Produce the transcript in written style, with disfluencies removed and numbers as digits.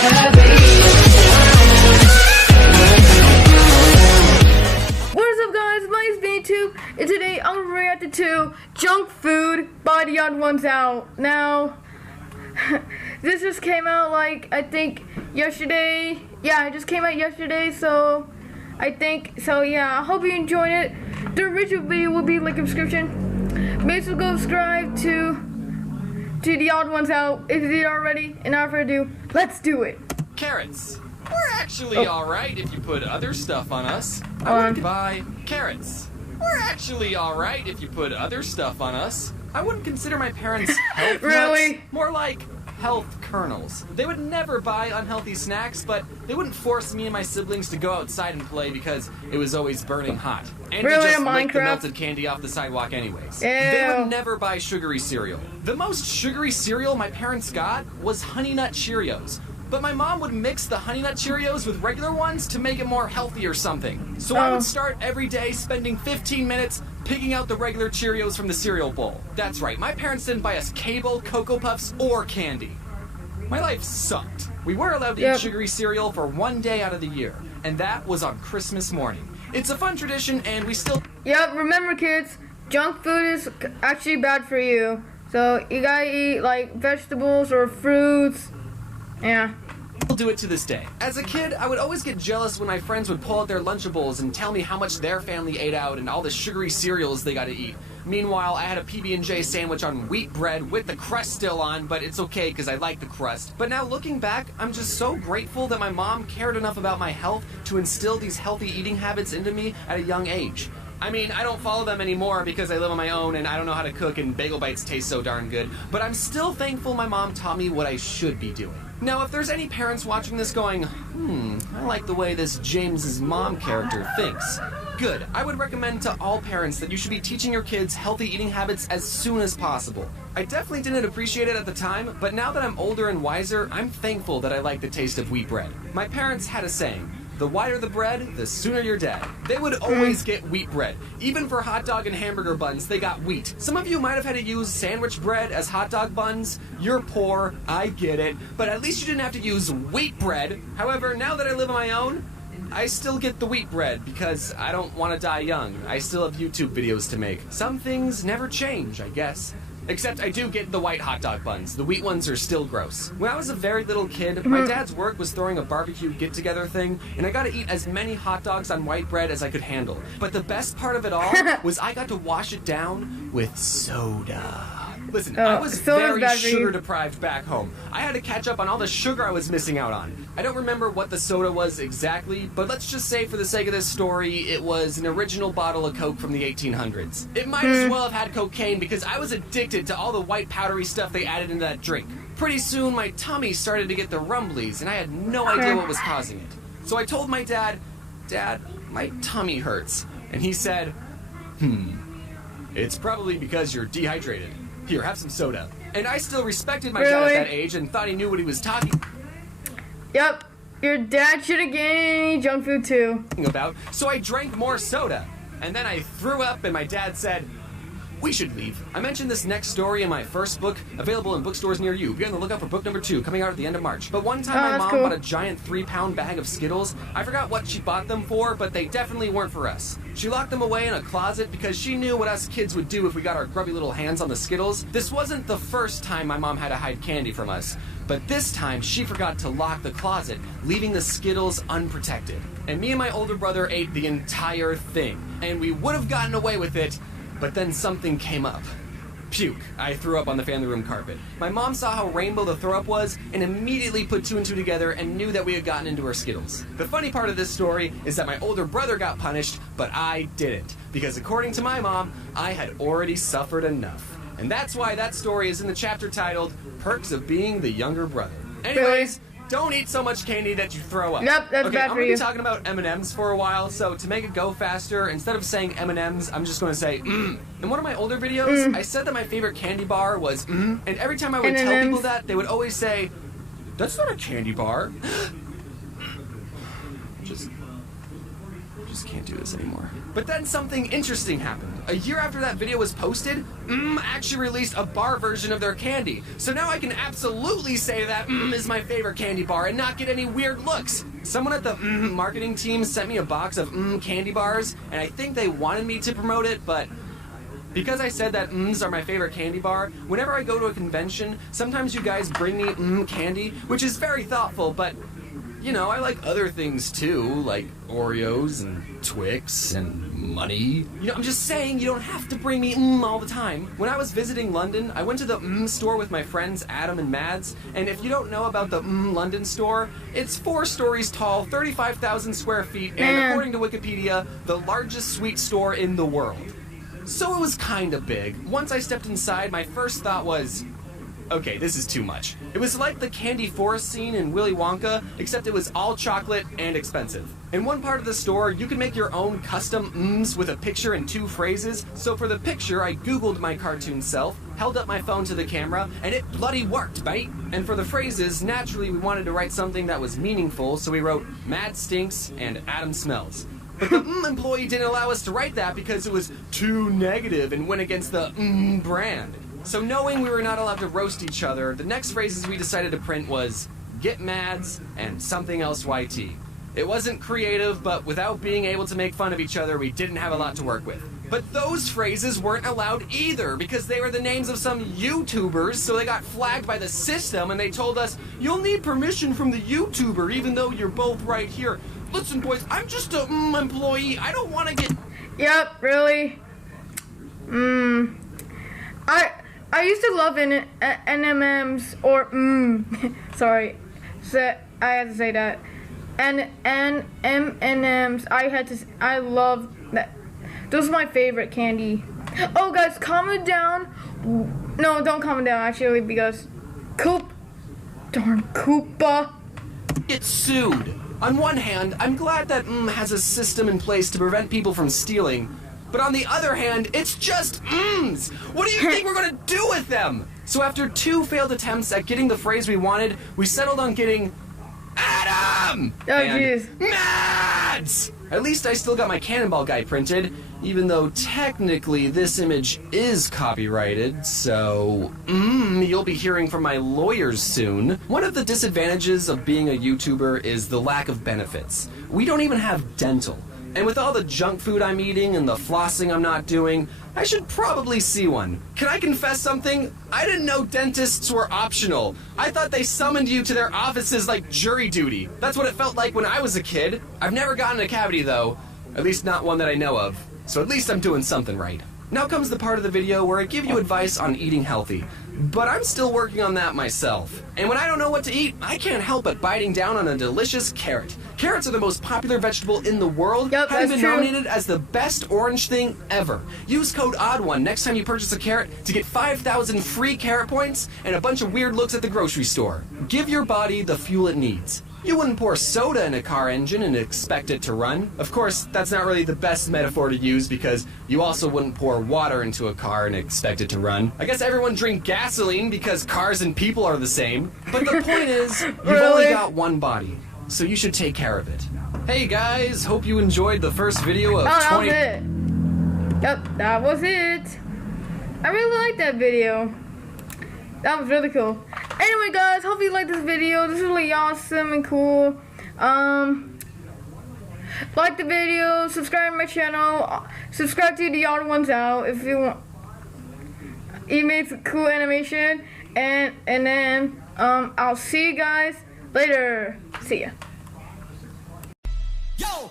What's up, guys? My name is Vinny, and today I'm reacting to Junk Food by the Odd1sOut. Now, this just came out like, I think, yesterday. Yeah, it just came out yesterday, so I think, so yeah, I hope you enjoyed it. The original video will be linked in the description. Make sure to go subscribe to the Odd1sOut if you did already. And without further ado, let's do it. Carrots. We're actually alright if you put other stuff on us. I wouldn't buy carrots. We're actually alright if you put other stuff on us. I wouldn't consider my parents health Really? nuts, more like health kernels. They would never buy unhealthy snacks, but they wouldn't force me and my siblings to go outside and play because it was always burning hot. And Really, to just in lick the Minecraft? melted candy off the sidewalk anyways. Ew. They would never buy sugary cereal. The most sugary cereal my parents got was Honey Nut Cheerios. But my mom would mix the Honey Nut Cheerios with regular ones to make it more healthy or something. So I would start every day spending 15 minutes picking out the regular Cheerios from the cereal bowl. That's right, my parents didn't buy us Cable, Cocoa Puffs, or candy. My life sucked. We were allowed to eat sugary cereal for one day out of the year, and that was on Christmas morning. It's a fun tradition, and we still... Yep, remember kids, junk food is actually bad for you. So you gotta eat like vegetables or fruits. Yeah. I'll do it to this day. As a kid, I would always get jealous when my friends would pull out their Lunchables and tell me how much their family ate out and all the sugary cereals they got to eat. Meanwhile, I had a PB&J sandwich on wheat bread with the crust still on, but it's okay because I like the crust. But now looking back, I'm just so grateful that my mom cared enough about my health to instill these healthy eating habits into me at a young age. I mean, I don't follow them anymore because I live on my own and I don't know how to cook and bagel bites taste so darn good, but I'm still thankful my mom taught me what I should be doing. Now, if there's any parents watching this going, I like the way this James's mom character thinks. Good. I would recommend to all parents that you should be teaching your kids healthy eating habits as soon as possible. I definitely didn't appreciate it at the time, but now that I'm older and wiser, I'm thankful that I like the taste of wheat bread. My parents had a saying, the whiter the bread, the sooner you're dead. They would always get wheat bread. Even for hot dog and hamburger buns, they got wheat. Some of you might have had to use sandwich bread as hot dog buns. You're poor, I get it, but at least you didn't have to use wheat bread. However, now that I live on my own, I still get the wheat bread because I don't want to die young. I still have YouTube videos to make. Some things never change, I guess. Except I do get the white hot dog buns. The wheat ones are still gross. When I was a very little kid, my dad's work was throwing a barbecue get-together thing, and I got to eat as many hot dogs on white bread as I could handle. But the best part of it all was I got to wash it down with soda. Listen, I was very sugar-deprived back home. I had to catch up on all the sugar I was missing out on. I don't remember what the soda was exactly, but let's just say for the sake of this story, it was an original bottle of Coke from the 1800s. It might as well have had cocaine because I was addicted to all the white powdery stuff they added into that drink. Pretty soon, my tummy started to get the rumblies, and I had no idea what was causing it. So I told my dad, "Dad, my tummy hurts." And he said, "It's probably because you're dehydrated. Here, have some soda." And I still respected my dad at that age and thought he knew what he was talking Yep, your dad should have gained junk food too. about, so I drank more soda. And then I threw up and my dad said, "We should leave." I mentioned this next story in my first book, available in bookstores near you. Be on the lookout for book number 2, coming out at the end of March. But one time my mom bought a giant 3-pound bag of Skittles. I forgot what she bought them for, but they definitely weren't for us. She locked them away in a closet because she knew what us kids would do if we got our grubby little hands on the Skittles. This wasn't the first time my mom had to hide candy from us, but this time she forgot to lock the closet, leaving the Skittles unprotected. And me and my older brother ate the entire thing, and we would have gotten away with it, but then something came up. Puke. I threw up on the family room carpet. My mom saw how rainbow the throw-up was and immediately put 2 and 2 together and knew that we had gotten into our Skittles. The funny part of this story is that my older brother got punished, but I didn't. Because according to my mom, I had already suffered enough. And that's why that story is in the chapter titled, Perks of Being the Younger Brother. Anyways, don't eat so much candy that you throw up. Yep, that's bad I'm for going to you. be talking about M&Ms for a while, so to make it go faster, instead of saying M&Ms, I'm just going to say In one of my older videos, I said that my favorite candy bar was and every time I would tell people that, they would always say, "That's not a candy bar." Just just can't do this anymore. But then something interesting happened. A year after that video was posted, actually released a bar version of their candy. So now I can absolutely say that is my favorite candy bar and not get any weird looks. Someone at the marketing team sent me a box of candy bars, and I think they wanted me to promote it, but because I said that are my favorite candy bar, whenever I go to a convention, sometimes you guys bring me candy, which is very thoughtful, but you know, I like other things too, like Oreos and Twix and money. You know, I'm just saying you don't have to bring me all the time. When I was visiting London, I went to the store with my friends Adam and Mads, and if you don't know about the London store, it's 4 stories tall, 35,000 square feet, and according to Wikipedia, the largest sweet store in the world. So it was kind of big. Once I stepped inside, my first thought was, okay, this is too much. It was like the candy forest scene in Willy Wonka, except it was all chocolate and expensive. In one part of the store, you can make your own custom with a picture and 2 phrases. So for the picture, I Googled my cartoon self, held up my phone to the camera, and it bloody worked, mate. And for the phrases, naturally we wanted to write something that was meaningful, so we wrote Mad Stinks and Adam Smells. But the employee didn't allow us to write that because it was too negative and went against the brand. So knowing we were not allowed to roast each other, the next phrases we decided to print was Get Mads and something else YT. It wasn't creative, but without being able to make fun of each other, we didn't have a lot to work with. But those phrases weren't allowed either because they were the names of some YouTubers, so they got flagged by the system and they told us, you'll need permission from the YouTuber even though you're both right here. Listen, boys, I'm just a employee. I don't want to get... Yep, really? I used to love NMMs or sorry, so I had to say that. M&Ms. I love that. Those are my favorite candy. Oh, guys, comment down. No, don't comment down actually because darn Koopa. Get sued. On one hand, I'm glad that has a system in place to prevent people from stealing. But on the other hand, it's just What do you think we're gonna do with them? So after 2 failed attempts at getting the phrase we wanted, we settled on getting Adam! Oh, jeez. Mads! At least I still got my cannonball guy printed, even though technically this image is copyrighted, so you'll be hearing from my lawyers soon. One of the disadvantages of being a YouTuber is the lack of benefits. We don't even have dental. And with all the junk food I'm eating and the flossing I'm not doing, I should probably see one. Can I confess something? I didn't know dentists were optional. I thought they summoned you to their offices like jury duty. That's what it felt like when I was a kid. I've never gotten a cavity though, at least not one that I know of. So at least I'm doing something right. Now comes the part of the video where I give you advice on eating healthy. But I'm still working on that myself. And when I don't know what to eat, I can't help but biting down on a delicious carrot. Carrots are the most popular vegetable in the world, having been nominated as the best orange thing ever. Use code Odd1 next time you purchase a carrot to get 5,000 free carrot points and a bunch of weird looks at the grocery store. Give your body the fuel it needs. You wouldn't pour soda in a car engine and expect it to run. Of course, that's not really the best metaphor to use because you also wouldn't pour water into a car and expect it to run. I guess everyone drink gasoline because cars and people are the same. But the point is, you've only got one body, so you should take care of it. Hey guys, hope you enjoyed the first video of 20... That was it. Yep, that was it. I really liked that video. That was really cool. Anyway, guys, hope you liked this video. This is really awesome and cool. Like the video, subscribe to my channel, subscribe to the Odd1sOut if you want. He makes cool animation, and then I'll see you guys later. See ya. Yo!